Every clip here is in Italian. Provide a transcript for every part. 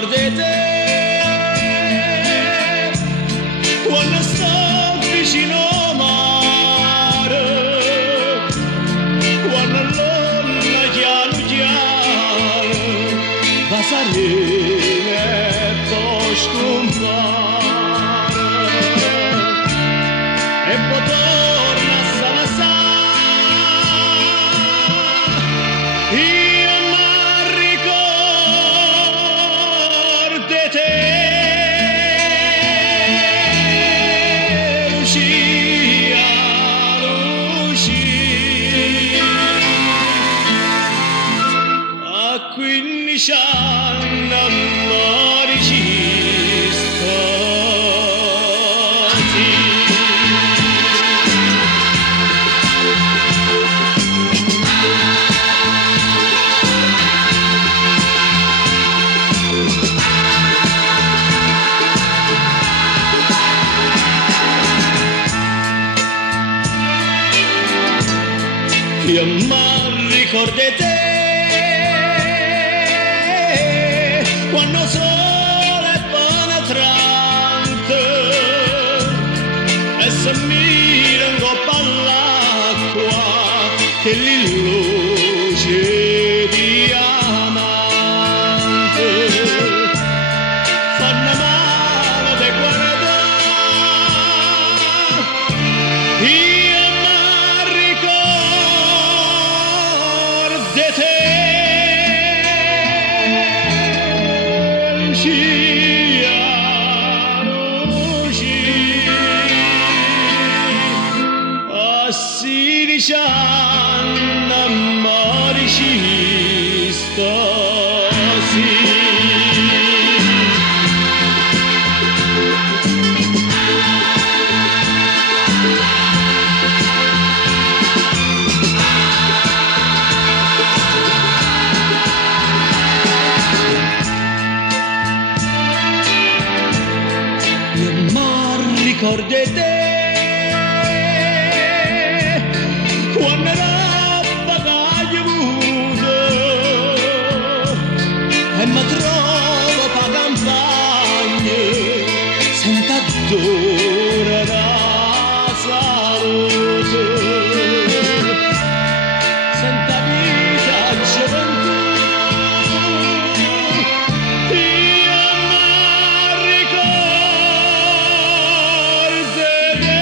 ricordi te quando sto vicino al mare, quando l'onna piano piano va salire e poi scompare e poi torna a Salasà. Io mi ricordo te, Lucia, Lucia, a 15 anni amore ci stati. Io mi ricordo te quando sole è penetrante e se mira in coppa all'acqua che li luce diamante fanno male di guardare. Io mi ricordo te, Lucia, Lucia, a 16 anni amore ci stasi. Io mi ricordo te quando roba che hai avuto e mi trovo per campagna senza dolore da salute, senza vita gioventù. Io mi ricordo te,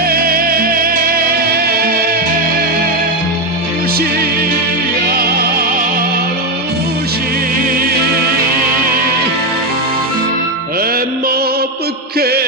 Lucia, Lucia, e mo perché